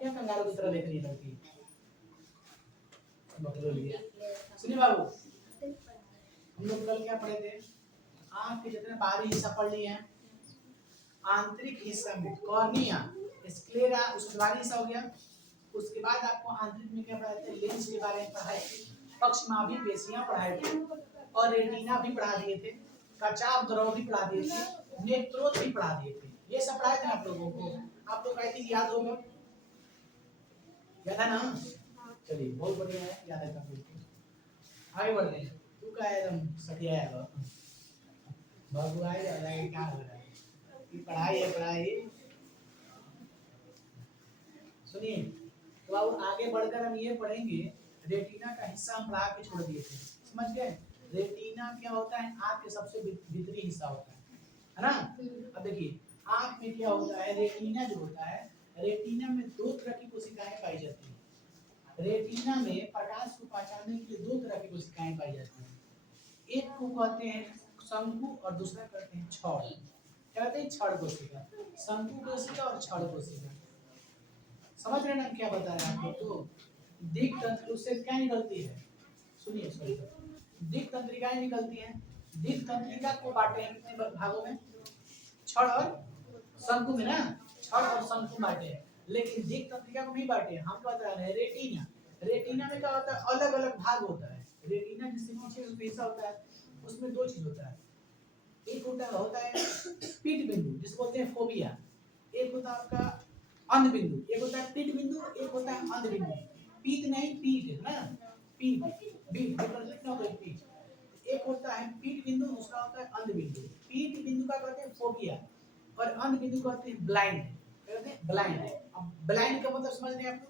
क्या कंगारू की तरह देख रही है लड़की? बकलो लिया। सुनिए बाबू, हम लोग कल क्या पढ़े थे? आँख के जितने बाहरी हिस्सा पढ़ लिए हैं, आंतरिक हिस्सा में कॉर्निया, स्क्लेरा उसका बाहरी हिस्सा हो गया। उसके बाद आपको आंतरिक में क्या पढ़ाए थे? लेंस के बारे में पढ़ाए थे, पक्षमाभी पेशियां पढ़ाए थे, और रेटिना भी पढ़ा दिए थे, कचाव द्रव भी पढ़ा दिए थे, नेत्रोत भी पढ़ा दिए थे। ये सब पढ़ाए थे आप लोगों को। आप लोग आई थिंक याद होगा, याद है ना? चलिए बहुत बढ़िया है, याद है आप लोग को। आगे बढ़ते हैं। तू का एकदम सटिया है बाबू, आए जा रहा है, क्या हो रहा है? ये पढ़ाई है पढ़ाई। सुनिए तो अब आगे बढ़कर हम ये पढ़ेंगे, रेटिना का हिस्सा हम पढ़ा के छोड़ दिए थे, समझ गए? रेटिना क्या होता है? आँख के सबसे भीतरी हिस्सा होता है ना? अब देखिए आँख में क्या होता है, रेटिना जो होता है, रेटिना में दो तरह की कोशिकाएं पाई जाती हैं। रेटिना में प्रकाश को पहचानने के लिए दो तरह की कोशिकाएं पाई जाती हैं। एक को कहते हैं शंकु और दूसरा कहते हैं छड़। क्या कहते हैं? छड़ कोशिका, शंकु कोशिका और छड़ कोशिका। समझ रहे हैं ना क्या बता रहे हैं आप लोग? तो दिक तंत्र उससे क्या निकलती है? सुनिए सुनिए, दिक तंत्रिकाएं निकलती हैं। दिक तंत्रिका को बांटे हैं कितने भागों में? छड़ और शंकु में ना, छड़ और शंकु बांटे हैं। लेकिन दिक तंत्रिका को नहीं बांटे हैं, हम बता रहे हैं रेटिना। रेटिना में क्या होता है? अलग अलग भाग होता है। रेटिना जिससे पीछे का हिस्सा होता है, उसमें दो चीज होता है। एक होता है पीठ बिंदु जिसको बोलते हैं फोबिया, एक होता है आपका अंध बिंदु, एक होता है पीठ बिंदु, एक होता है अंध बिंदु। पीठ नहीं पीठ है ना, पीठ पीठ लिखना होता है पीठ। एक होता है पीठ बिंदु, दूसरा होता है अंध बिंदु। पीठ बिंदु का कहते हैं फोबिया और अंध बिंदु का कहते हैं ब्लाइंड। कहते हैं ब्लाइंड। अब ब्लाइंड का मतलब समझ रहे हैं आप?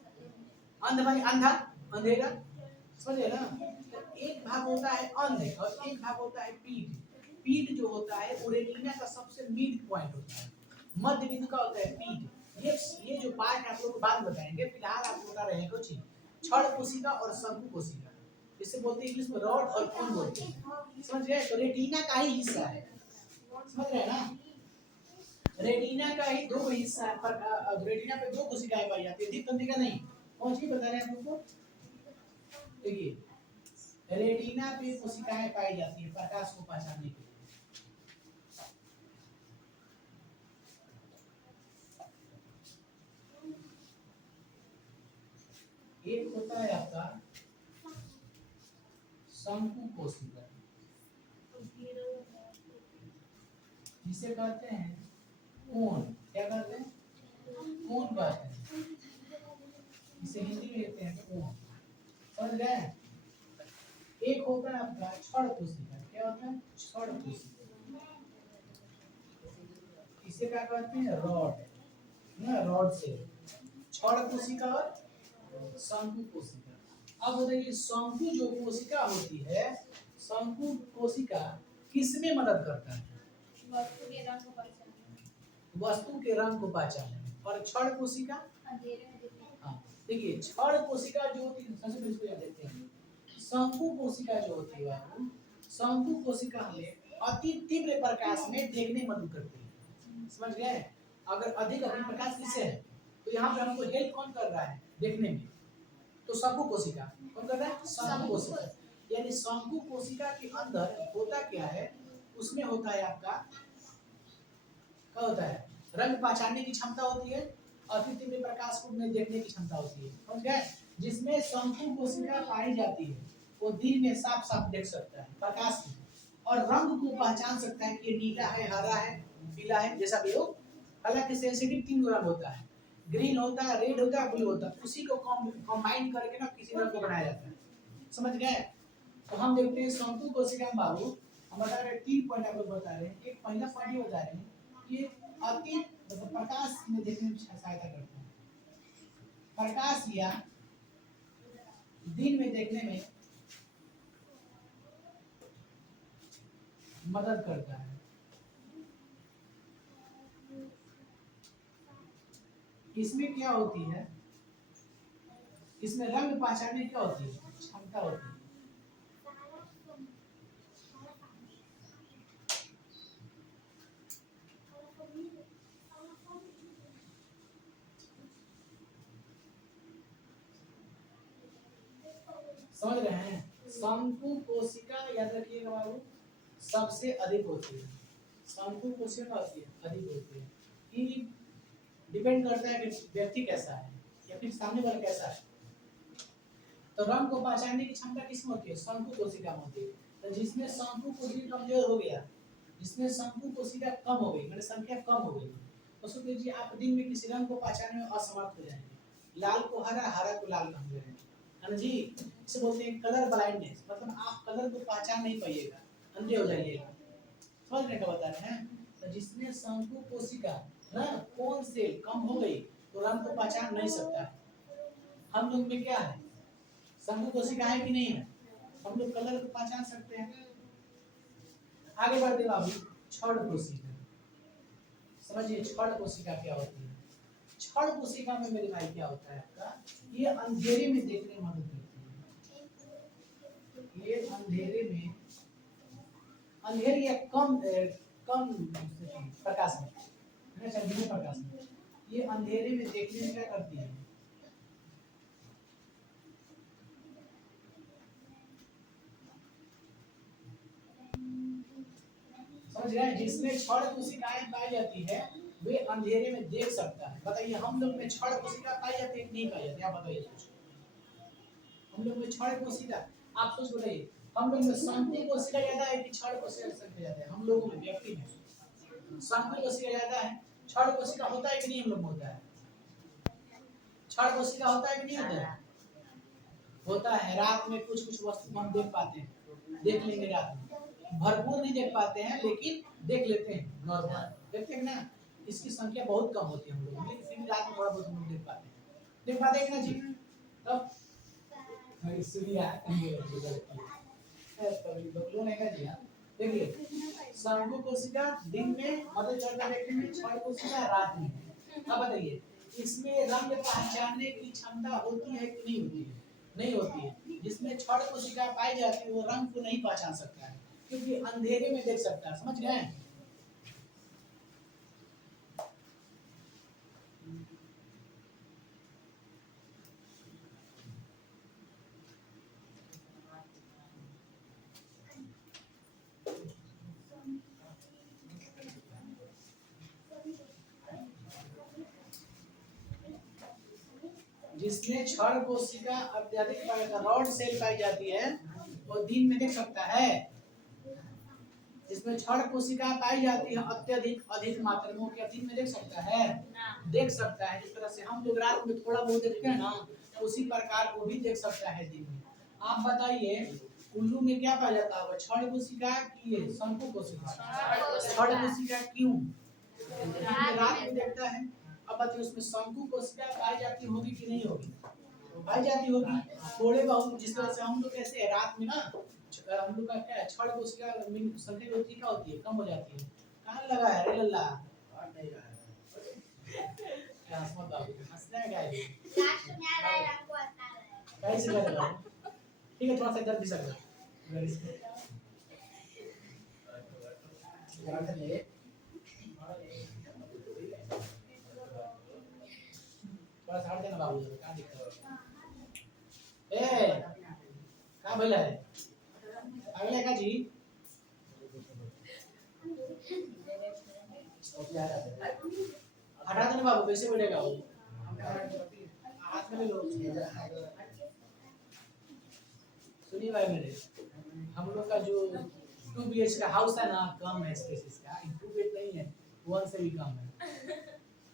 अंध माने अंधा, अंधेरा, समझे ना? तो एक भाग होता है अंध और एक भाग होता है पीठ। पीठ जो होता है वो रेटिना का सबसे मिड पॉइंट होता है, मध्य बिंदु का होता है पीठ। ये जो पार्ट आप लोग को बाद बताएंगे, फिलहाल आप बता रहे हैं कुछ छड़ कोशिका और शंकु कोशिका, इसे बोलते हैं इंग्लिश में रॉड और कोन बोलते हैं। समझ गए? तो रेटिना का ही हिस्सा है, समझ रहे हैं ना? रेटिना का ही दो हिस्सा है, पर रेटिना पे दो कोशिकाएं पाई जाती है, दिक तंत्रिका नहीं। कौन सी बता रहे हैं आप लोग को? देखिए रेटिना पे कोशिकाएं पाई जाती है प्रकाश को पहचानने के लिए। एक होता है आपका शंकु कोशिका, जिसे कहते हैं कोन। क्या कहते हैं? कोन कहते हैं, इसे हिंदी में कहते हैं कोन। समझ गए? एक होता है आपका छड़ कोशिका। क्या होता है? छड़ कोशिका, इसे क्या कहते हैं? रॉड ना, रॉड से छड़ कोशिका और शंकु कोशिका। अब बताइए शंकु जो कोशिका होती है, शंकु कोशिका किसमें मदद करता है? वस्तु के रंग को पहचानने में। और छड़ कोशिका, हाँ देखिए छड़ कोशिका जो होती है, सबसे पहले इसको याद रखते हैं। शंकु कोशिका जो होती है, शंकु कोशिका हमें अति तीव्र प्रकाश में देखने में मदद करती है। समझ गए? अगर अधिक अति प्रकाश किससे है, तो यहाँ पे हमको हेल्प कौन कर रहा है देखने में? तो शंकु कोशिका। कौन कर रहा है? शंकु कोशिका। यानी शंकु कोशिका के अंदर होता क्या है? उसमें होता है आपका, क्या होता है? रंग पहचानने की क्षमता होती है, अति तीव्र प्रकाश को में देखने की क्षमता होती है। समझ गए? जिसमें शंकु कोशिका पाई जाती है वो दिन में साफ साफ देख सकता है प्रकाश में, और रंग को पहचान सकता है कि नीला है, हरा है, पीला है, जैसा भी हो। हालांकि सेंसिटिव तीन रंग होता है, ग्रीन होता है, रेड होता है, ब्लू होता है, उसी को कंबाइन करके ना किसी रंग को बनाया जाता है। समझ गए? तो हम देखते हैं शंकु कोशिका में बाबू, हम बता रहे हैं 3 पॉइंट आप लोग बता रहे हैं। एक पहला पॉइंट ये बता रहे हैं कि अति मतलब प्रकाश में देखने में सहायता करते हैं, प्रकाश या दिन में देखने में मदद करता है। इसमें क्या होती है? इसमें रंग पहचानने क्या होती है? क्षमता होती है। समझ रहे हैं? शंकु कोशिका याद रखिएगा बाबू, सबसे अधिक होती है। शंकु कोशिका होती है, अधिक होती है। कि डिपेंड करता है कि व्यक्ति कैसा है या फिर सामने वाला कैसा है। तो रंग को पहचानने की क्षमता किसमें होती है? शंकु कोशिका में होती है। तो जिसमें शंकु कोशिका कमजोर हो गया, जिसमें शंकु कोशिका कम हो गई, मतलब संख्या कम हो गई, तो सोच लीजिए आप दिन में किसी रंग को पहचानने में असमर्थ हो जाएंगे। लाल को हरा, हरा को लाल समझ रहे हैं, है ना जी? इसे बोलते हैं कलर ब्लाइंडनेस, मतलब आप कलर को पहचान नहीं पाइएगा, अंधे हो जाइएगा। समझ रहे क्या बता रहे हैं? तो जिसमें शंकु कोशिका ना कौन सेल कम हो गई तो रंग को पहचान नहीं सकता है। हम लोग में क्या है? शंकु कोशिका है कि नहीं है? हम लोग कलर को पहचान सकते हैं। आगे बढ़ते बाबू, क्षण कोशिका समझिए। क्षण कोशिका क्या होती है? क्षण कोशिका में मेरे भाई क्या होता है आपका? ये अंधेरे में देखने में मदद करती है। ये अंधेरे में, अंधेरे या कम प्रकाश में, बिना प्रकाश में, ये अंधेरे में देखने में क्या करती है? समझ रहे हैं? जिसमें क्षण कोशिकाएं पाई जाती है वे अंधेरे में देख सकता है। बताइए हम लोग में क्षण कोशिका पाई जाती है कि नहीं पाई जाती? आप बताइए सोच। हम लोग में क्षण कोशिका, आप सोच बताइए, हम लोग में शंकु कोशिका ज्यादा है कि क्षण कोशिका संख्या ज्यादा है? हम लोगों में, व्यक्ति में शंकु कोशिका ज्यादा है। क्षण कोशिका होता है कि नहीं? हम लोग में होता है। क्षण कोशिका होता है कि नहीं होता है? होता है। रात में कुछ कुछ वस्तु हम देख पाते हैं, देख लेंगे रात में, भरपूर नहीं देख पाते हैं लेकिन देख लेते हैं, नॉर्मल देखते हैं ना। इसकी संख्या बहुत कम होती है हम लोग, लेकिन फिर भी रात में थोड़ा बहुत हम लोग देख पाते हैं, देख पाते हैं ना जी? तब बबलू नहीं का जी। हाँ देखिए, शंकु कोशिका दिन में मदद करता है देखने में, क्षण कोशिका रात में। अब बताइए इसमें रंग पहचानने की क्षमता होती है कि नहीं होती है? नहीं होती है। जिसमें क्षण कोशिका पाई जाती है वो रंग को नहीं पहचान सकता है क्योंकि अंधेरे में देख सकता है। समझ गए? जिसमें क्षण कोशिका अत्यधिक रॉड सेल पाई जाती है वो दिन में देख सकता है। जिसमें क्षण कोशिका पाई जाती है अत्यधिक अधिक मात्रा में, वो क्या दिन में देख सकता है? देख सकता है। जिस तरह से हम लोग रात में थोड़ा बहुत देखते हैं ना, उसी प्रकार वो भी देख सकता है दिन में। आप बताइए उल्लू में क्या पाया जाता है? क्षण कोशिका की शंकु कोशिका? क्षण कोशिका क्यों? रात में देखता है। अब बताइए उसमें शंकु कोशिका पाई जाती होगी कि नहीं होगी? पाई जाती होगी थोड़े बहुत। जिस तरह से हम लोग कैसे है रात में ना, हम लोग का क्या है, क्षण कोशिका संख्या होती क्या होती है? कम हो जाती है। कहाँ लगा है रे लल्ला? क्या हंसमत बाबू, हंसना है क्या ये? कैसे करेगा? ठीक है थोड़ा सा इधर भी सर थोड़ा सा हट देना बाबू, क्या दिक्कत है? ए कहाँ भइला है? अगले का जी हटा देना बाबू, कैसे बोलेगा वो? हाथ में ले लो। सुनिए भाई मेरे, हम लोग का जो 2 BH का हाउस है ना, कम है स्पेस इसका, 2 बेड नहीं है, 1 से भी कम है।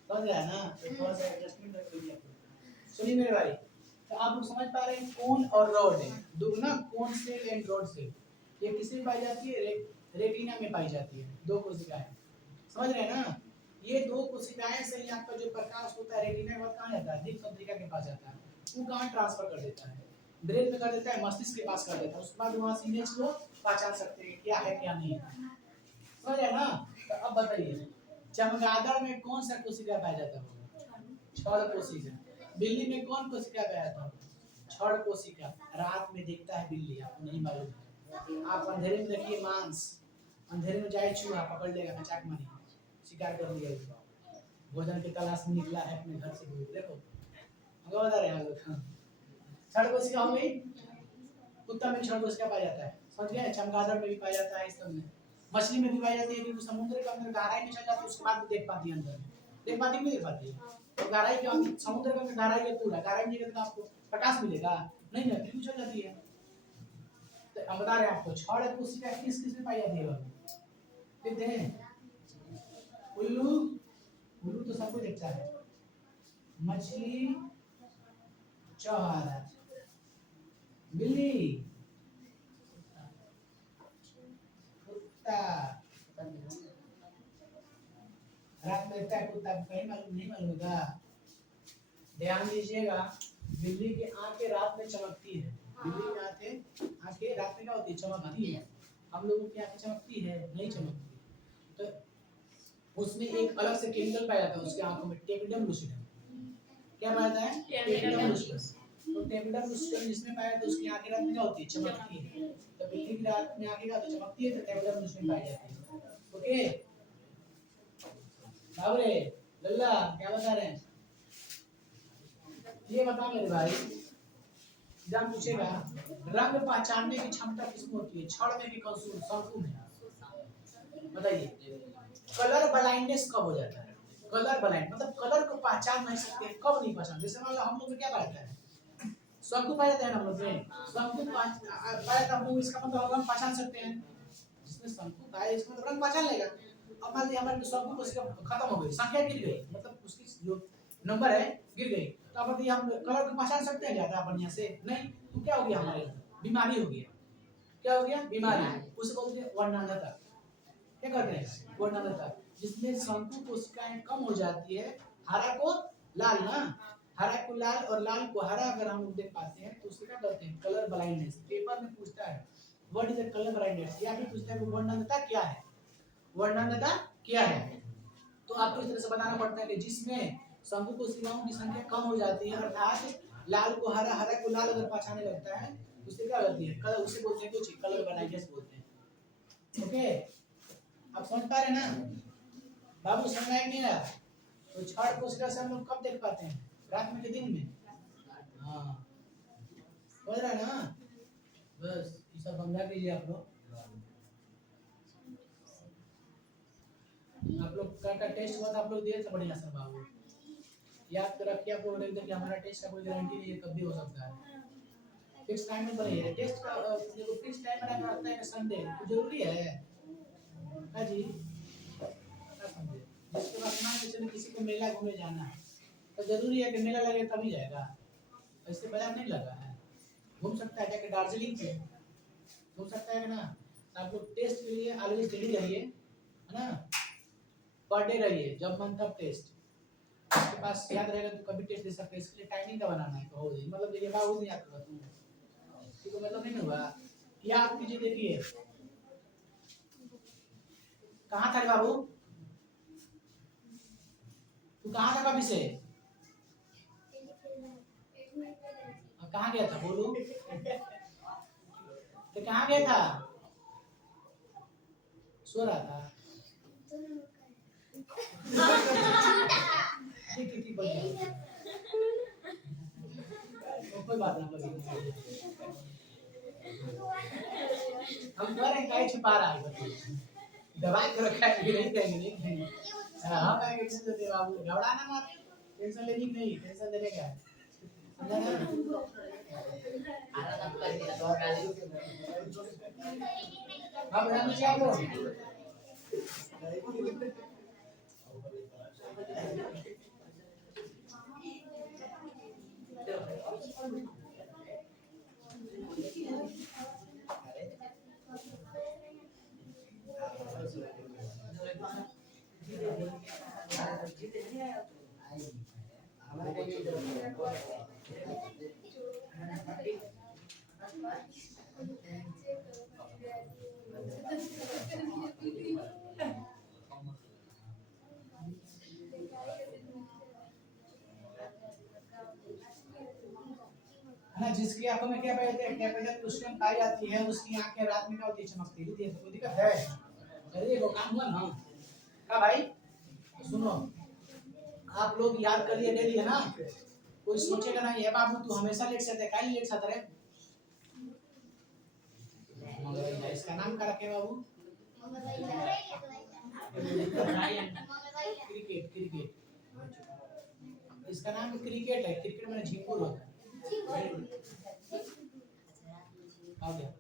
समझ गया ना? तो थोड़ा सा एडजस्टमेंट रख लीजिए। सुनिए मेरे भाई, तो आप लोग समझ पा रहे हैं कोन और रॉड है दो ना, cone cell and rod cell. ये किसमें पाई जाती है? रेटिना में पाई जाती है। दो कोशिकाएं, समझ रहे हैं ना? ये दो कोशिकाएं से ही आपका जो प्रकाश होता है रेटिना के बाद कहाँ जाता है? दीप तंत्रिका के पास जाता है। वो कहाँ ट्रांसफर कर देता है? ब्रेन में कर देता है, मस्तिष्क के पास कर देता है। उसके बाद वहां से इमेज को पहचान सकते हैं क्या है क्या नहीं है। समझ रहे हैं ना? तो अब बताइए चमगादड़ में कौन सा कोशिका पाया जाता है? क्षण कोशिका। बिल्ली में कौन कोशिका पाया जाता है? क्षण कोशिका। रात में देखता है बिल्ली, आपको नहीं मालूम है। आप अंधेरे में देखिए मांस, अंधेरे में जाए चूहा पकड़ लेगा, बचाक मानी शिकार कर लिया, भोजन की तलाश में निकला है अपने घर से दूर। देखो हम बता रहे हैं क्षण कोशिका हो गई। कुत्ता में क्षण क्या पाया जाता है, समझ गए? चमगादड़ में भी पाया जाता है, इस सब में। मछली में भी पाई जाती है, क्योंकि समुद्र के अंदर गहराई में चल जाती है, उसके बाद भी देख पाती है अंदर। देख पाती नहीं देख पाती है? तो गहराई के अंदर, समुद्र के अंदर गहराई है पूरा, गहराई में जाएगा तो आपको प्रकाश मिलेगा नहीं ना, फिर चल जाती है। तो अब बता रहे हैं आपको, छड़ कोशिका किस किस में पाई जाती है? देखते हैं। उल्लू, उल्लू तो सबको देखता है। मछली, चौहारा, बिल्ली, कुत्ता, रात में देखता है कुत्ता, कहीं मालूम नहीं मालूम होगा? ध्यान दीजिएगा, बिल्ली की आंखें रात में चमकती है। बिल्ली की आंखें रात में क्या होती है? चमकती है। हम लोगों की आंखें चमकती है? नहीं चमकती। तो उसमें एक अलग से केमिकल पाया जाता है उसकी आंखों में, टेपिडम लूसिडम। क्या पाया जाता है? टेपिडम लूसिडम। तो टेपिडम लूसिडम जिसमें पाया जाता है उसकी आंखें रात में क्या होती है? चमकती है। तो बिल्ली की रात में आंखें क्या चमकती है, तो टेपिडम लूसिडम पाई जाती है। ओके बाबरे, लल्ला क्या बता रहे हैं? ये बता मेरे भाई, एग्जाम पूछेगा, रंग पहचानने की क्षमता किसमें होती है? छड़ में कि शंकु में? बताइए। कलर ब्लाइंडनेस कब हो जाता है? कलर ब्लाइंड मतलब कलर को पहचान नहीं सकते, कब नहीं पहचान? जैसे मान लो हम लोग में क्या पाया जाता है? शंकु पाया जाता है ना हम लोग में, शंकु पाया जाता है हम लोग, इसका मतलब रंग पहचान सकते हैं। जिसने शंकु पाया इसका मतलब रंग पहचान लेगा। अब मान लीजिए हमारे शंकु को खत्म हो गई, संख्या गिर गई, मतलब उसकी जो नंबर है गिर गई, तो अब हम कलर को पहचान सकते हैं ज्यादा बढ़िया से? नहीं। तो क्या हो गया? हमारे बीमारी हो गया। क्या हो गया? बीमारी। उसे बोलते हैं वर्णांधता। क्या करते हैं? वर्णांधता। जिसमें शंकु कोशिकाएं कम हो जाती है, हरा को लाल ना, हरा को लाल और लाल को हरा अगर हम देख पाते हैं तो उससे क्या करते हैं? Colour blindness. पेपर में पूछता है what is the colour blindness, या फिर पूछता है वर्णांधता क्या है? वर्णांधता क्या है? तो आपको इस तरह से बताना पड़ता है कि जिसमें शंकु कोशिकाओं की संख्या कम हो जाती है, अर्थात लाल को हरा, हरा को लाल अगर पहचाने लगता है, उससे क्या होती है? कलर, उसे बोलते हैं कुछ कलर ब्लाइंडनेस बोलते हैं। ओके, आप समझ पा रहे हैं ना? बाबू समझ आया नहीं आया? तो छड़ कोशिका से हम लोग कब देख पाते हैं? रात में के दिन में? हाँ, समझ रहा है ना? बस ये सब समझा दीजिए आप लोग। आप लोग का टेस्ट हुआ था, आप लोग दिए थे बढ़िया सर बाबू, याद रखिए। आप लोग देखिए हमारा टेस्ट का कोई गारंटी नहीं है, कब भी हो सकता है। फिक्स टाइम में बनाइए टेस्ट का, देखो फिक्स टाइम बनाना रहता है संडे, तो जरूरी है। हाँ जी, क्या समझे? जिसके पास मान के चलिए किसी को मेला घूमने जाना है, तो जरूरी है कि मेला लगे तभी जाएगा, इससे पहले नहीं लगा है। घूम सकता है जाके दार्जिलिंग पे, घूम सकता है कि ना? आप लोग टेस्ट के लिए ऑलवेज रेडी रहिए, है ना? पर डे रहिए, जब मन तब टेस्ट। आपके पास याद रहेगा तो कभी टेस्ट दे सकते हैं, इसके लिए टाइमिंग का बनाना है। तो मतलब ये बात नहीं याद होगा तुम, ठीक है? मतलब नहीं होगा, याद कीजिए। देखिए कहाँ था बाबू, तू कहाँ था कभी से? कहाँ गया था बोलू? तो कहाँ गया था? सो रहा था। कोई बात ना, हम कह रहे हैं छिपा रहा है, दवाई तो रखा है, नहीं कहेंगे, नहीं कहेंगे। हाँ कहेंगे बाबू, घबराना मत, टेंशन लेनी नहीं, टेंशन लेने का है। अब रहने क्या लो? जिसकी आंखों में क्या पाई जाती है? कैपिटल क्रिस्टल पाई जाती है, उसकी आंखें रात में क्या होती है? चमकती है। देखो कोई दिक्कत है? अरे वो काम हुआ ना? हाँ भाई सुनो, आप लोग याद करिए डेली, है ना? कोई सोचेगा ना ये बाबू तू हमेशा लेट से आता है, काहे लेट से आता है? मंगरैया। इसका नाम क्या रखे बाबू? क्रिकेट। क्रिकेट इसका नाम क्रिकेट है। क्रिकेट में झिंगुर होता है। आ गया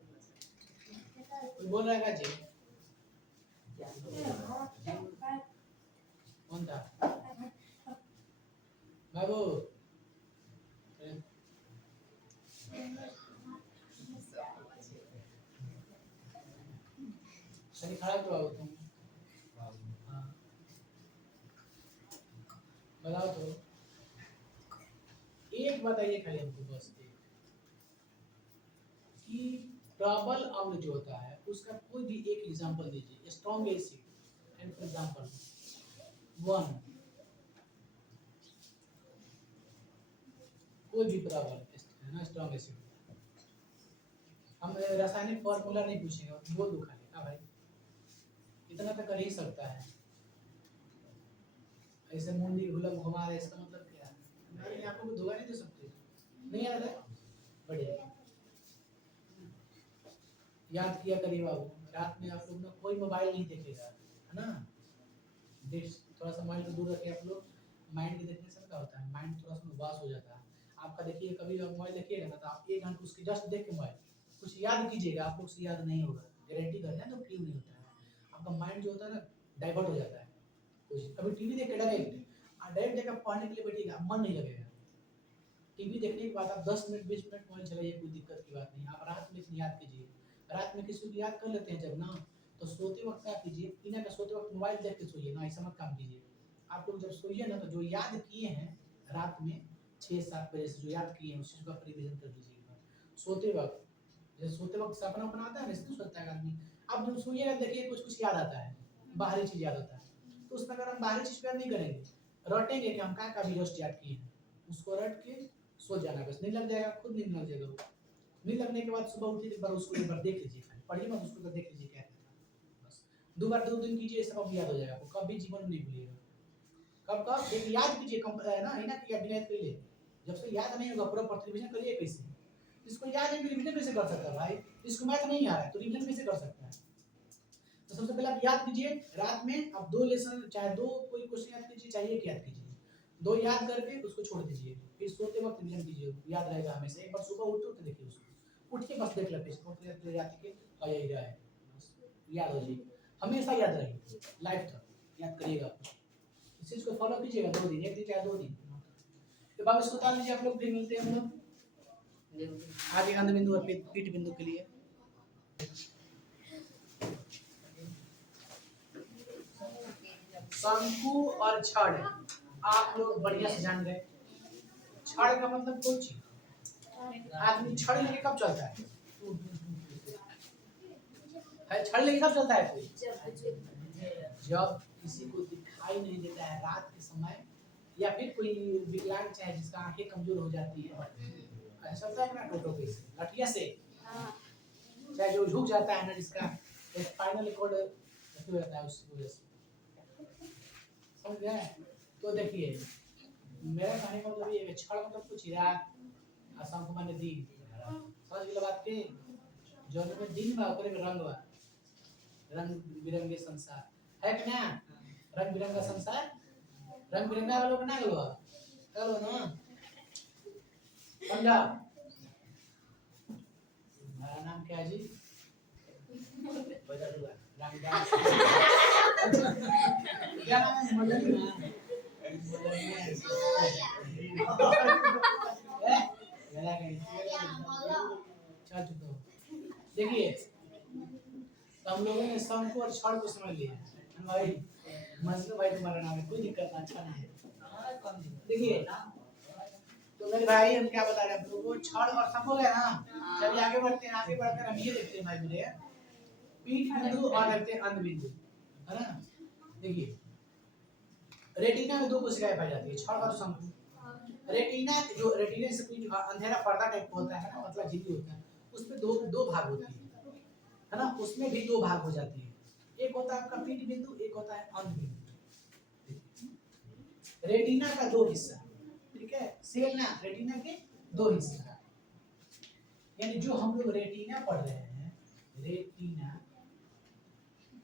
कोई बोल रहा है जी? कौन था बाबू? चलिए खड़ा तो आओ तुम। हाँ बताओ तो एक बताइए खाली हमको बस एक कि प्रबल अम्ल जो होता है उसका कोई भी एक एग्जांपल दीजिए। Strong acid and for example one कोई भी प्रबल है ना स्ट्रॉन्ग एसिड। हम रासायनिक फॉर्मूला नहीं पूछेंगे बोल दो खाली। हाँ भाई इतना तो कर ही सकता है। ऐसे मुंडी घुलम घुमा रहे इसका मतलब क्या है? हमारी आंखों को धोखा नहीं दे सकते। नहीं आ रहा है बढ़िया याद किया करिए बाबू। रात में आप लोग ना कोई मोबाइल नहीं देखेगा है ना। थोड़ा सा मोबाइल को दूर रखें आप लोग। माइंड के देखने से क्या होता है माइंड थोड़ा सा उबास हो जाता है आपका। देखिए कभी आप मोबाइल देखिएगा ना तो आप 1 घंटा उसके जस्ट देख के मोबाइल कुछ याद कीजिएगा आप लोग से याद नहीं होगा। गारंटी कर रहे हैं तो क्यों नहीं होता है। आपका माइंड जो होता है ना डाइवर्ट हो जाता है। कुछ कभी टीवी देख के डायरेक्ट जगह पढ़ने के लिए बैठिएगा मन नहीं लगेगा। टीवी देखने के बाद आप 10 मिनट 20 मिनट मोबाइल चलाइए कोई दिक्कत की बात नहीं। आप रात में इतनी याद कीजिए। रात में किसी को याद कर लेते हैं जब ना तो सोते वक्त क्या कीजिए बिना का सोते वक्त मोबाइल देख के सोइए ना। ऐसा मत काम कीजिए। आप लोग जब सोइए ना तो जो याद किए हैं रात में 6-7 बजे से जो याद किए हैं उस चीज का रिवीजन कर लीजिएगा सोते वक्त। जैसे सोते वक्त सपना अपना आता है वैसे तो सोता है आदमी। अब जब सोइएगा देखिए कुछ कुछ याद आता है बाहरी चीज याद आता है। तो उसमें अगर हम बाहरी चीज पर नहीं करेंगे रटेंगे कि हम क्या का भी जस्ट याद किए हैं उसको रट के सो जाना बस। नींद लग जाएगा खुद नींद लग जाएगा। नींद लगने के बाद सुबह उठिए एक बार उसको एक बार देख लीजिए पढ़िए मत उसको देख लीजिए क्या है बस। 2 बार 2 दिन कीजिए सब याद हो जाएगा आपको कभी जीवन में नहीं भूलिएगा। कब कब एक याद कीजिए ना है ना कि याद करिए। जब से याद नहीं होगा पूरा प्रतिविजन करिए कैसे। इसको याद है रिवीजन कैसे कर सकता है भाई? इसको मैथ नहीं आ रहा है तो रिवीजन कैसे कर सकता है? तो सबसे पहले आप याद कीजिए रात में आप 2 लेसन चाहे 2 कोई क्वेश्चन याद कीजिए चाहे एक याद कीजिए। 2 याद करके उसको छोड़ दीजिए फिर सोते वक्त रिवीजन कीजिए याद रहेगा हमेशा। एक बार सुबह उठो तो देखिए उसको उठ के बस देख लेते इसको याद के और यही रहा है बस याद हो जाएगी हमेशा याद रहेगी लाइफ तक याद करिएगा। इस चीज को फॉलो कीजिएगा 2 दिन 1 दिन चाहे 2 दिन। तो बाबू इसको उतार लीजिए आप लोग फिर मिलते हैं हम लोग आगे अंध बिंदु और पीठ बिंदु के लिए। शंकु और छड़ आप लोग बढ़िया से जान गए। छड़ का मतलब कोई चीज आदमी छड़ लेके कब चलता है? छड़ लेके कब चलता है कोई? जब किसी को दिखाई नहीं देता है रात के समय या फिर कोई विकलांग चाहे जिसका आंखें कमजोर हो जाती है चलता है ना टोटो पे लठिया से चाहे जो झुक जाता है ना जिसका स्पाइनल कॉर्ड हो जाता है उसकी वजह से समझ गए। तो देखिए मेरा कहने का मतलब ये है छड़ मतलब कुछ रात शंख माने दिन समझ गए बात के जौन में दिन बा ओकरे में रंग बिरंगे संसार है कि ना। रंग बिरंगा संसार रंग बिरंगा वालों बना गलो ना समझा। मेरा नाम क्या है जी? बजा दूंगा रामदास क्या नाम है? मदन ना चल चुका देखिए तो हम लोगों ने शंख और छड़ को समझ लिया भाई। मतलब भाई तुम्हारा नाम है कोई दिक्कत ना अच्छा नहीं है। देखिए तो मेरे भाई हम क्या बता रहे हैं आप लोगों को छड़ और शंख हो गया ना। चलिए आगे बढ़ते हैं। आगे बढ़कर हम ये देखते हैं भाई मेरे पीठ बिंदु और लगते हैं अंध बिंदु है ना। देखिए रेटिना में 2 कोशिकाएं पाई जाती है छड़ और शंख। रेटिना जो रेटिना से कोई जो अंधेरा पर्दा टाइप होता है ना मतलब झिल्ली होता है उसमें दो भाग होती है ना। उसमें भी 2 भाग हो जाती है। एक होता है आपका पीठ बिंदु एक होता है अंध बिंदु। रेटिना का 2 हिस्सा ठीक है सेल ना रेटिना के 2 हिस्सा यानी जो हम लोग रेटिना पढ़ रहे हैं रेटिना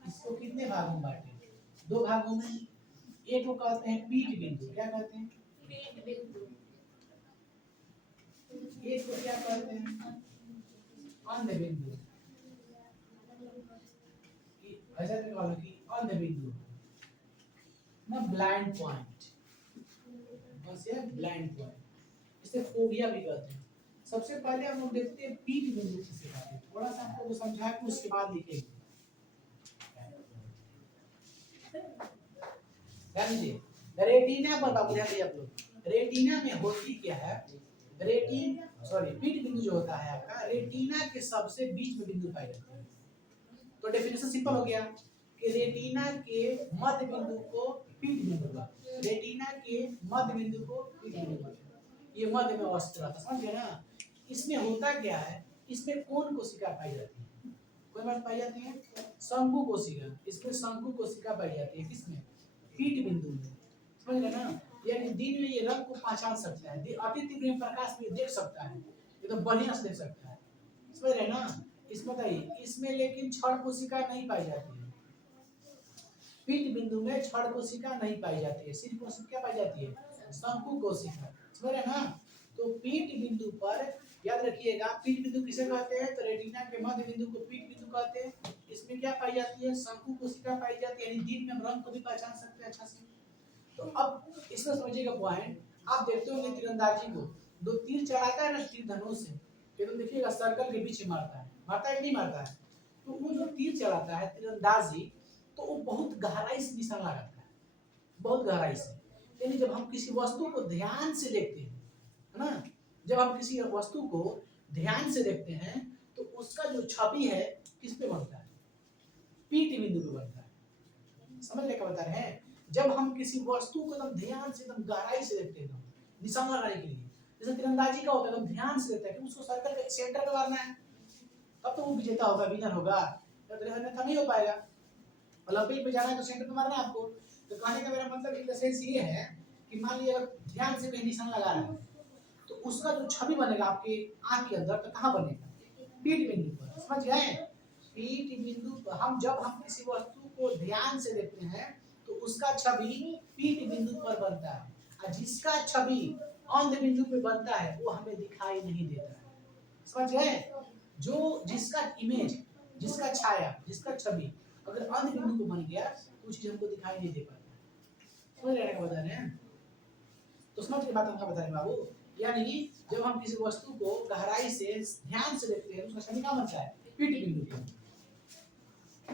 इसको कितने भागों में बांटे? दो भागों में। एक को कहते हैं पीठ बिंदु, क्या कहते हैं? पीठ बिंदु। एक को क्या कहते हैं? अंध बिंदु। ऐसा निकालो कि अंध बिंदु ना, ब्लाइंड पॉइंट, बस ये ब्लाइंड पॉइंट, इसे फोबिया भी कहते हैं। सबसे पहले हम लोग देखते हैं पीठ बिंदु किसे कहते हैं, थोड़ा सा आपको समझा के उसके बाद लिखेंगे। ध्यान दीजिए, रेटिना पर बाबू ध्यान दीजिए आप लोग। रेटिना में होती क्या है? पीठ बिंदु जो होता है आपका, रेटिना के सबसे बीच में बिंदु पाई जाती है। तो डेफिनेशन सिंपल हो गया कि रेटिना के मध्य बिंदु को पीठ बिंदु कहते हैं। रेटिना के मध्य बिंदु को पीठ बिंदु कहते हैं। ये मध्य में अवस्थित रहता है, समझ गए ना? इसमें होता क्या है, इसमें कौन कोशिका पाई जाती है? कोई बात पाई जाती है? शंकु कोशिका। इसमें शंकु कोशिका पाई जाती है, किसमें? पीठ बिंदु में। समझ गए ना? यानी दिन में ये रंग को पहचान सकता है, अति तीव्र प्रकाश में देख सकता है, एकदम बढ़िया से देख सकता है। समझ रहे ना? इसमें बताइए, इसमें लेकिन क्षण कोशिका नहीं पाई जाती है। पीठ बिंदु में क्षण कोशिका नहीं पाई जाती है, सिर्फ कोशिका पाई जाती है, शंकु कोशिका। समझ रहे ना? तो पीठ बिंदु पर याद रखिएगा, पीठ बिंदु किसे कहते हैं? तो रेटिना के मध्य बिंदु को पीठ बिंदु कहते हैं। इसमें क्या पाई जाती है? शंकु कोशिका पाई जाती है, यानी दिन में हम रंग को भी पहचान सकते हैं अच्छा से। तो अब इसमें समझिएगा पॉइंट, आप देखते होंगे तीरंदाजी को, दो तीर चलाता है ना तीर धनुष से, ये तो देखिएगा सर्कल के बीच में मारता है कि नहीं मारता है? तो वो जो तीर चलाता है तीरंदाजी, तो वो बहुत गहराई से निशान लगाता है, बहुत गहराई से। यानी जब हम किसी वस्तु को ध्यान से देखते हैं, है ना, जब हम किसी वस्तु को ध्यान से देखते हैं, तो उसका जो छवि है किस पे बनता है? पीठ बिंदु पे बनता है। समझने का बता रहे हैं? जब हम किसी वस्तु को एकदम ध्यान से, एकदम गहराई से देखते हैं, निशान लगाने के लिए, जैसे तीरंदाजी का होता है, एकदम ध्यान से देखते हैं कि उसको सर्कल के सेंटर पे मारना है, तब तो वो विजेता होगा, विनर होगा। तो अन्यथा नहीं हो पाएगा। ओलंपिक में जाना है तो सेंटर पे मारना है आपको। तो कहने का मेरा मतलब इन द सेंस ये है कि मान लीजिए अगर ध्यान से कहीं निशान लगा रहे हैं, तो उसका जो छवि बनेगा आपके आंख के अंदर, तो कहाँ बनेगा? पीठ बिंदु पर। समझ गए? पीठ बिंदु पर जब हम किसी वस्तु को ध्यान से देखते हैं, तो उसका छवि पीठ बिंदु पर बनता है, और जिसका छवि अंध बिंदु पे बनता है वो हमें दिखाई नहीं देता है। समझ गए? जो जिसका इमेज, जिसका छाया, जिसका छवि अगर अंध बिंदु को बन गया, तो चीज हमको दिखाई नहीं दे पाता। समझ रहे हैं क्या बता रहे हैं? तो समझ के बात हमका बता रहे हैं बाबू। यानी जब हम किसी वस्तु को गहराई से ध्यान से देखते हैं, उसका छवि कहाँ बनता है? पीठ बिंदु पर।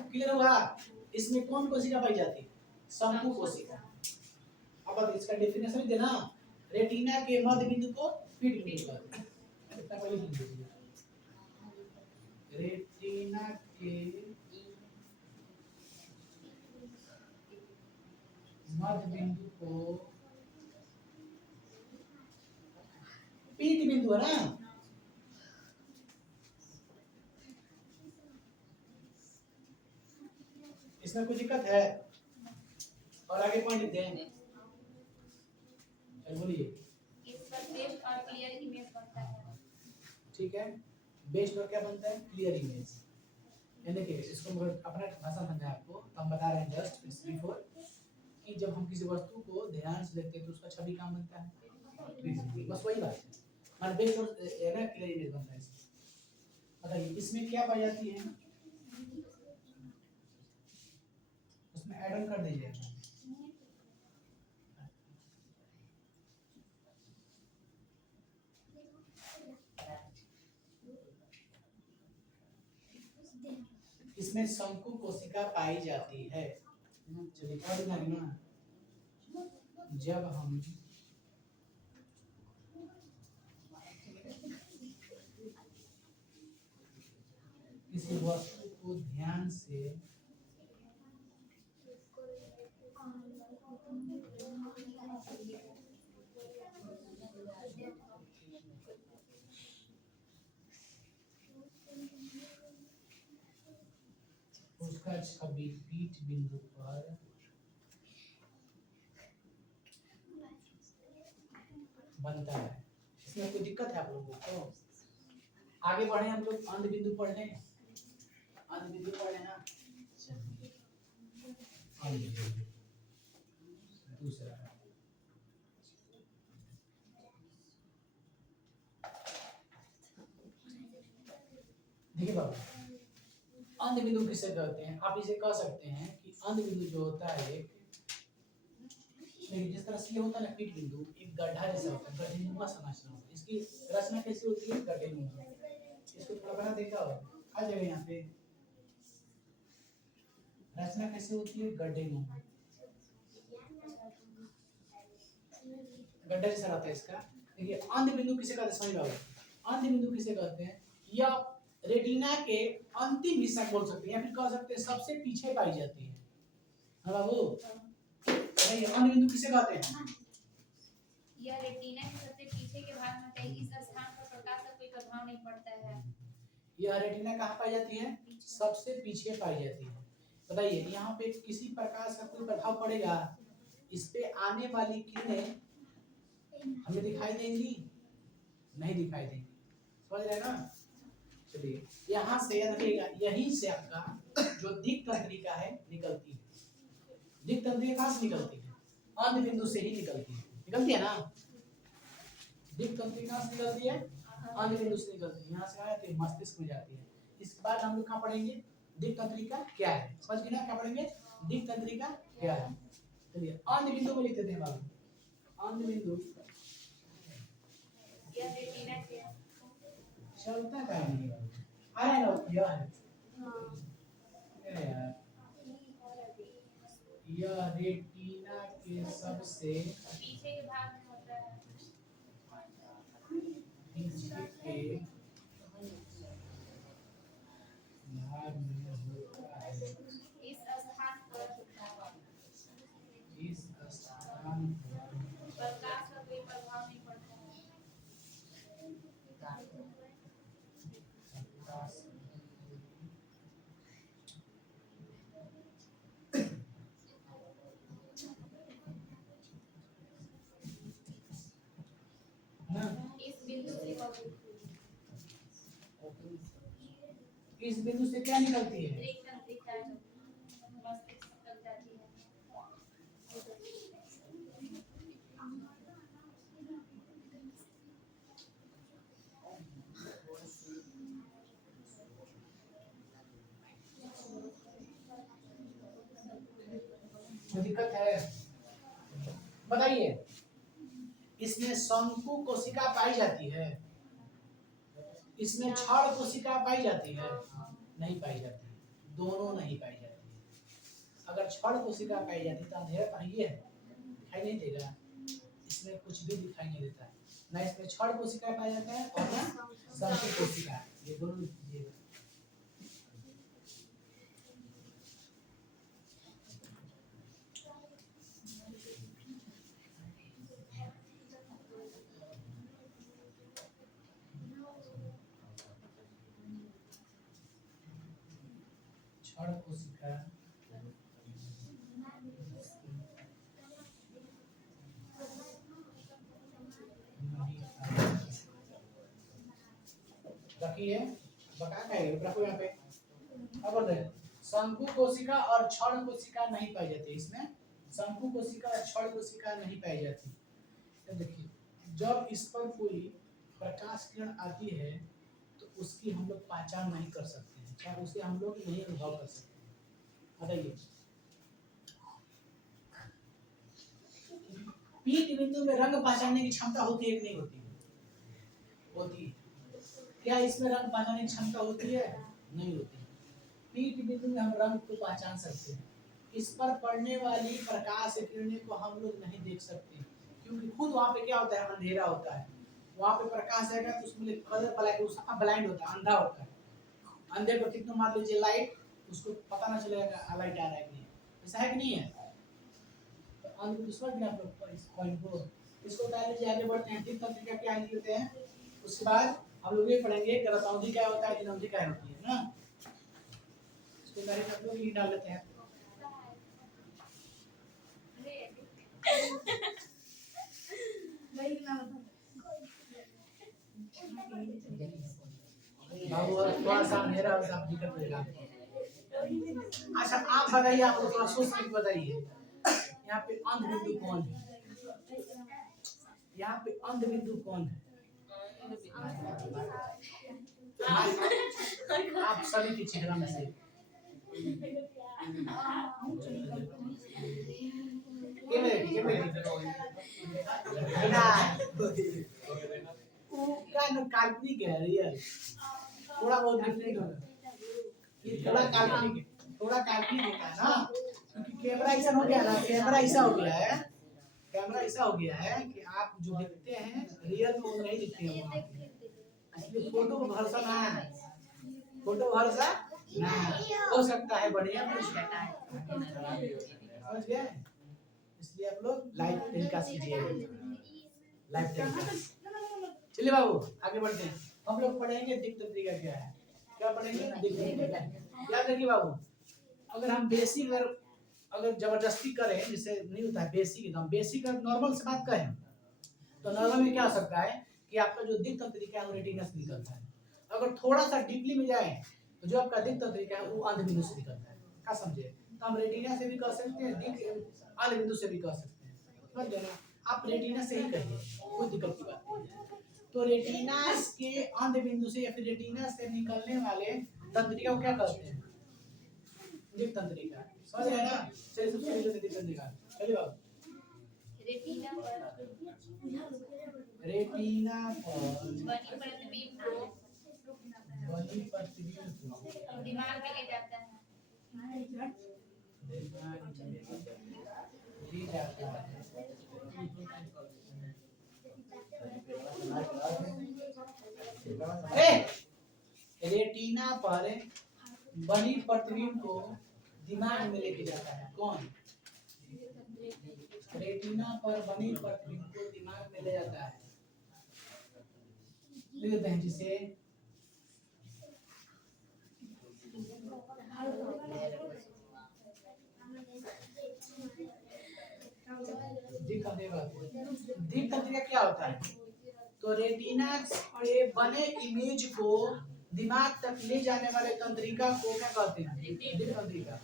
क्लियर हुआ? इसमें कौन कोशिका पाई जाती है? शंकु कोशिका। अब इसका डेफिनेशन भी देना, रेटिना के मध्य बिंदु को पीठ बिंदु कहते हैं। इतना पहले लिख दीजिए, रेटिना के मध्य बिंदु को पीठ बिंदु है ना? इसमें कोई दिक्कत है? और आगे पॉइंट लिखते हैं, बोलिए। इसका बेस्ट और क्लियर इमेज बनता है। ठीक है, बेस्ड और क्या बनता है? Clear image. यानी कि इसको मैं अपना भाषा समझाएं आपको, तो हम बता रहे हैं जस्ट बिफोर कि जब हम किसी वस्तु को ध्यान से देखते हैं, तो उसका छवि कहाँ बनता है? बस वही बात है, मान बेस्ड और ना क्लियर इमेज बनता है। बताइए इसमें क्या पाई जाती है? उसमें ऐड ऑन कर दीजिए। इसमें शंकु कोशिका पाई जाती है। चलिए पढ़ ना, जब हम किसी वस्तु को ध्यान से उसका छवि पीठ बिंदु पर बनता है। इसमें कोई दिक्कत है आप लोगों को? आगे बढ़े हम लोग, अंध बिंदु पढ़ लें। अंध बिंदु पढ़े ना। अंध बिंदु दूसरा देखिए बाबा, अंध बिंदु किसे कहते हैं? आप इसे कह सकते हैं कि अंध बिंदु जो होता है एक, देखिए जिस तरह से ये होता है ना पीठ बिंदु, एक गड्ढा जैसा होता है, गड्ढेनुमा समझना होता है। इसकी रचना कैसी होती है? गड्ढेनुमा। इसको थोड़ा बना देखा हो आ जाएगा यहाँ पे। रचना कैसे होती है? गड्ढेनुमा, गड्ढा जैसा रहता है इसका। देखिए अंध बिंदु किसे कहते हैं? समझ लो अंध बिंदु किसे कहते हैं? या रेटिना के अंतिम हिस्सा बोल सकते हैं, या फिर कह सकते हैं सबसे पीछे पाई जाती है। हाँ बाबू, नहीं अंध बिंदु किसे कहते हैं? यह रेटिना के सबसे पीछे के भाग में कहीं इस स्थान पर प्रकाश का कोई प्रभाव नहीं पड़ता है। यह रेटिना कहाँ पाई जाती है? सबसे पीछे पाई जाती है। बताइए यहाँ पे किसी प्रकाश का कोई प्रभाव पड़ेगा? इस पे आने वाली किरणें हमें दिखाई देंगी? नहीं दिखाई देंगी। समझ रहे हैं ना? चलिए यहाँ से रखिएगा, यहीं से आपका जो दिक् तंत्रिका है निकलती है। दिक् तंत्रिका कहाँ से निकलती है? अंध बिंदु से ही निकलती है। निकलती है ना? दिक् तंत्रिका कहाँ से निकलती है? अंध बिंदु से निकलती है। यहाँ से आया तो मस्तिष्क में जाती है। इसके बाद हम लोग कहाँ पढ़ेंगे? दिक् तंत्रिका क्या है? समझ गए ना? क्या पढ़ेंगे? दिक् तंत्रिका क्या है। चलिए अंध बिंदु को लिख देते हैं बाबू। अंध बिंदु यह रेटिना के चलता क्या नहीं है? आ रहा है ना? यह है यार, यह रेटिना के सबसे पीछे के भाग में होता है। पीछे के भाग में होता है। इस स्थान पर प्रकाश का कोई प्रभाव नहीं पड़ता है। इस बिंदु से इस बिंदु से क्या निकलती है? दिक् तंत्रिका मस्तिष्क तक जाती है। दिक्कत है? बताइए इसमें शंकु कोशिका पाई जाती है? इसमें क्षण कोशिका पाई जाती है? नहीं पाई जाती है। दोनों नहीं पाई जाती है। अगर क्षण कोशिका पाई जाती तो अंधेरा पाइए दिखाई नहीं देगा। इसमें कुछ भी दिखाई नहीं देता है। ना इसमें क्षण कोशिका पाया जाता है और ना शंकु कोशिका। ये दोनों दीजिएगा। क्षण कोशिका रखिए, बका है रखो यहाँ पे। अब बोलते हैं शंकु कोशिका और क्षण कोशिका नहीं पाई जाती। इसमें शंकु कोशिका और क्षण कोशिका नहीं पाई जाती। तो देखिए जब इस पर कोई प्रकाश किरण आती है तो उसकी हम लोग पहचान नहीं कर सकते हैं, क्या उसे हम लोग नहीं अनुभव कर सकते हैं। बताइए पीठ बिंदु में रंग पहचानने की क्षमता होती है कि नहीं होती? होती है। क्या इसमें रंग पहचानने की क्षमता होती है? नहीं होती। पीठ बिंदु में हम रंग को पहचान सकते हैं। इस पर पड़ने वाली प्रकाश किरणें को हम लोग नहीं देख सकते क्योंकि खुद वहाँ पे क्या होता है? अंधेरा होता है। वहाँ पे प्रकाश आएगा तो उसमें कलर ब्लाइंड होता है, अंधा होता है। अंधे को कितना मार लीजिए लाइट, उसको पता ना चलेगा लाइट आ रहा है कि नहीं। ऐसा है कि नहीं है? तो अंध विश्वास भी आप लोग इस पॉइंट को इसको उतार लीजिए। आगे बढ़ते हैं। दिक् तंत्रिका क्या होते हैं? उसके बाद हम लोग ये पढ़ेंगे रतौंधी क्या होता है, दिनौंधी क्या होती है ना। इसको डायरेक्ट हम लोग ही डाल लेते हैं। बाबू थोड़ा सा अंधेरा दिक्कत हो जाएगा। अच्छा आप बताइए, आप लोग थोड़ा सोच समझ के बताइए, यहाँ पे अंध बिंदु कौन है? यहाँ पे अंध बिंदु कौन है? आप सभी की चेहरा में से काल्पनिक है, रियल थोड़ा बहुत डिफरेंट होगा, थोड़ा काल्पनिक है, थोड़ा काल्पनिक होता है ना, क्योंकि कैमरा ऐसा हो गया ना, कैमरा ऐसा हो गया है, कैमरा ऐसा हो गया है कि आप जो दिखते हैं रियल में वो नहीं दिखते हैं वहाँ पे, इसलिए फोटो को भरोसा ना है, फोटो भरोसा ना हो सकता है बढ़िया कुछ समझ गए, इसलिए आप लोग लाइव टेलीकास्ट कीजिए, लाइव टेलीकास्ट। चलिए बाबू आगे बढ़ते हैं, हम लोग पढ़ेंगे दिक्कत तरीका क्या है, क्या पढ़ेंगे दिक्कत तरीका। याद रखिए बाबू, अगर हम बेसिक अगर जबरदस्ती करें, जिससे नहीं होता है बेसिक, एकदम बेसिक नॉर्मल से बात करें तो नॉर्मल में क्या हो सकता है कि आपका जो दिक्कत तरीका है वो रेटिना से निकलता है, अगर थोड़ा सा डीपली में जाए तो जो आपका दिक्कत तरीका है वो अंध बिंदु से निकलता है, क्या समझे, तो हम रेटिना से भी कर सकते हैं, अंध बिंदु से भी कर सकते हैं, समझ गए ना, आप रेटिना से ही करिए, कोई दिक्कत की बात नहीं है। तो रेटिना के अंध बिंदु से या फिर रेटिना से निकलने वाले तंत्रिका को क्या कहते हैं, दिक् तंत्रिका, समझ गए ना, चलिए सबसे पहले दिक् तंत्रिका, चलिए बाबू रेटिना पर बनी प्रतिबिंब को दिमाग में ले जाता है, दी जाता है, रेटिना पर बनी प्रतिबिंब को दिमाग में लेके जाता है कौन, रेटिना पर बनी प्रतिबिंब को दिमाग में ले जाता है, लिख देते हैं जिसे दिक् तंत्रिका क्या होता है, तो रेटिना पे बने इमेज को दिमाग तक ले जाने वाले तंत्रिका को क्या कहते हैं, दिक् तंत्रिका।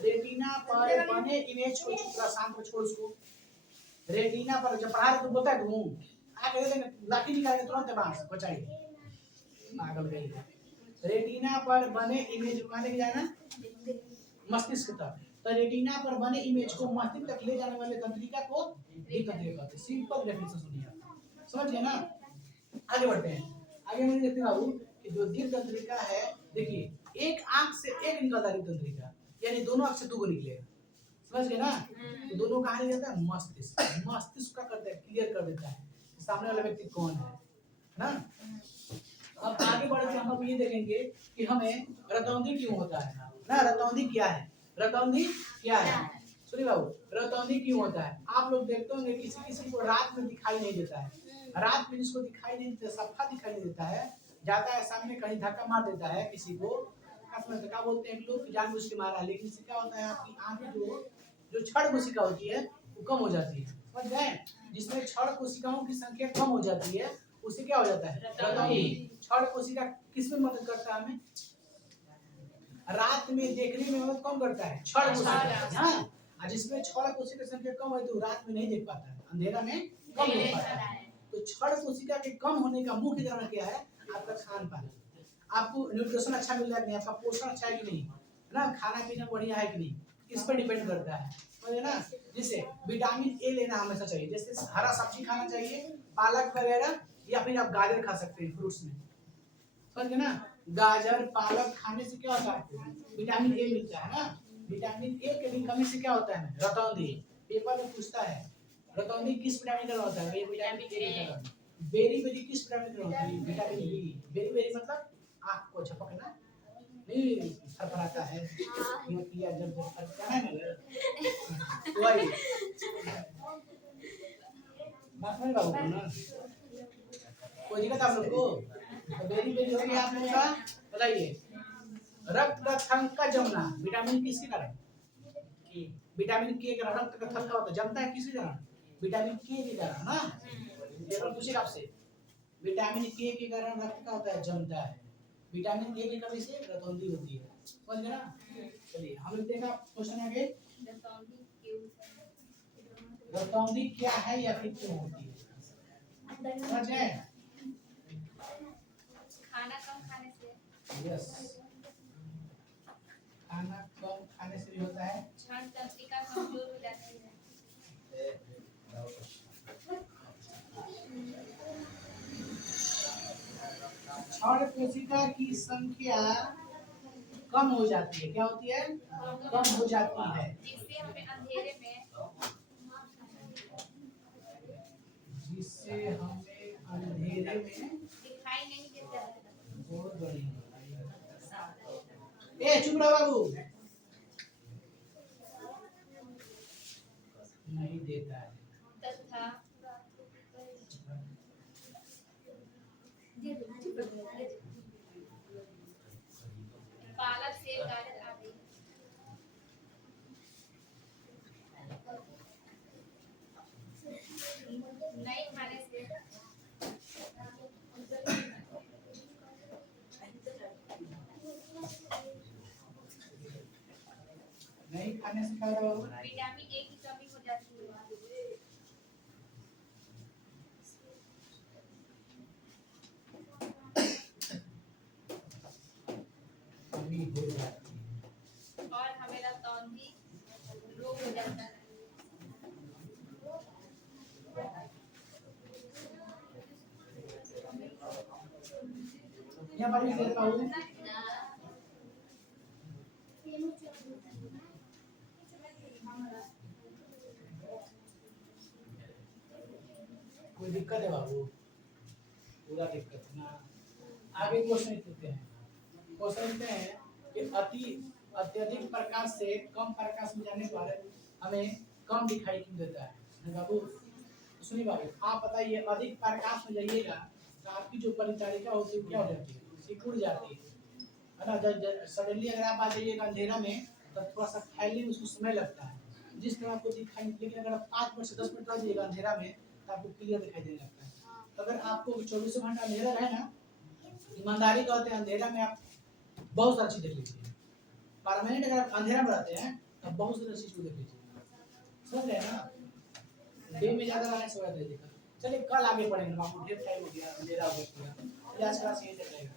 रेटिना पर बने इमेज को, थोड़ा शांत को छोड़ उसको, रेटिना पर जब पढ़ा रहे तो बोलता है तुम आगे दे लाठी निकाल के तुरंत बांस बचाइए, पागल गई। रेटिना पर बने इमेज को कहां लेके जाना, मस्तिष्क तक, तो रेटिना पर बने इमेज को मस्तिष्क तक ले जाने वाले तंत्रिका को दिक् तंत्रिका कहते हैं, सिंपल डेफिनेशन सुनिए, समझ गए ना। आगे बढ़ते हैं, आगे मैं देखते बाबू कि जो दिक् तंत्रिका है, देखिए एक आंख से एक निकलता है दिक् तंत्रिका, यानी दोनों आंख से दो निकलेगा, समझ गए ना, तो दोनों कहां ले जाता है, मस्तिष्क, मस्तिष्क का करता है, क्लियर कर देता है सामने वाला व्यक्ति कौन है ना। अब आगे बढ़ के हम ये देखेंगे कि हमें रतौंधी क्यों होता है ना, रतौंधी क्या है, रतौंधी क्या है, सुनिए बाबू, रतौंधी क्यों होता है, आप लोग देखते होंगे किसी किसी को रात में दिखाई नहीं देता है, रात में जिसको दिखाई नहीं देता, सफा दिखाई नहीं देता है, जाता है सामने कहीं धक्का मार देता है किसी को, क्या बोलते हैं लोग जानबूझ के मारा, लेकिन इससे क्या होता है आपकी आंख जो क्षण कोशिका होती है वो कम हो जाती है, समझ गए, जिसमें क्षण कोशिकाओं की संख्या कम हो जाती है उसे क्या हो जाता है, रतौंधी। क्षण कोशिका किसमें मदद करता है, हमें रात में देखने में मदद कम करता है, क्षण कोशिका, हाँ, जिसमें क्षण कोशिका की संख्या कम है तो रात में नहीं देख पाता है, अंधेरा में कम देख पाता है, तो क्षण कोशिका के कम होने का मुख्य कारण क्या है, आपका खान पान, आपको न्यूट्रिशन अच्छा मिल रहा है कि नहीं, आपका पोषण अच्छा है कि नहीं, है ना, खाना पीना बढ़िया है कि नहीं, इस पर डिपेंड करता है, समझे ना। जैसे विटामिन ए लेना हमेशा चाहिए, जैसे हरा सब्जी खाना चाहिए, पालक वगैरह, या फिर आप गाजर खा सकते हैं फ्रूट्स में, समझ गए ना, गाजर पालक खाने से क्या होता है, विटामिन ए मिलता है ना, विटामिन ए के भी कमी से क्या होता है, रतौंधी, पेपर में पूछता है रतौंधी किस विटामिन का होता है, ये विटामिन ए का, बेरी बेरी किस विटामिन का होता है, विटामिन बी, बेरी बेरी मतलब आँख को झपकना नहीं फरफराता है, ये किया जब फरफराता है ना वही बात नहीं बाबू ना, कोई दिक्कत आप लोग को, तो बेरी बेरी हो गया आप लोगों का, बताइए रक्त का थक्का जमना, विटामिन किसके कारण, विटामिन के कारण रक्त का थक्का होता है, जमता है किसके कारण, विटामिन के कारण ना, पेपर पूछेगा आपसे, विटामिन के कारण रक्त का होता है जमता है, विटामिन ए की कमी से रतौंधी होती है, समझ गए ना? चलिए हम लोग देखा क्वेश्चन आगे, रतौंधी क्यों रतौंधी क्या है या फिर क्यों होती है? समझ गए? खाना कम खाने से, यस, खाना कम खाने से भी होता है। क्षण तंत्रिका कमजोर हो जाती है, क्षण कोशिका की संख्या कम हो जाती है। क्या होती है? कम हो जाती है, जिससे हमें अंधेरे में जिससे हमें अंधेरे में दिखाई नहीं देता है। बहुत बढ़िया। ए चुप रहो बाबू, नहीं देता है। तथा पालक से गाजर आदि नहीं खाने से, नहीं खाने से क्या होगा बाबू? विटामिन ए की कमी हो जाती है, कमी हो जाती है। और हमें रतौंधी रोग हो जाता है। यहाँ पर भी देता हूँ। कोई दिक्कत है बाबू? पूरा दिक्कत है ना। आगे क्वेश्चन लिखते हैं। क्वेश्चन लिखते हैं कि अत्यधिक प्रकाश से कम प्रकाश में जाने पर हमें कम दिखाई क्यों देता है बाबू? सुनिए बाबू, आप बताइए, अधिक प्रकाश में जाइएगा तो आपकी जो परिचारिका होती है क्या हो जाती है? सिकुड़ जाती है ना। जब सडनली अगर आप आ जाइएगा अंधेरा में तो थोड़ा सा फैलने में उसको समय लगता है, जिस तरह आपको दिखाई, लेकिन अगर आप 5 मिनट से 10 मिनट रह जाइएगा अंधेरा में तो आपको क्लियर दिखाई देने लगता है। अगर आपको 24 घंटा अंधेरा रहे ना, ईमानदारी कहते हैं अंधेरा में आप बहुत सारी चीज देख लीजिए। परमानेंट अगर आप अंधेरा में रहते हैं तब बहुत सारी चीज को देख लीजिए। समझ रहे हैं ना? डे में ज्यादा रहने से होता है दिक्कत। चलिए कल आगे पढ़ेंगे, आपको ढेर टाइम हो गया, अंधेरा हो गया, आज क्लास यही चलेगा।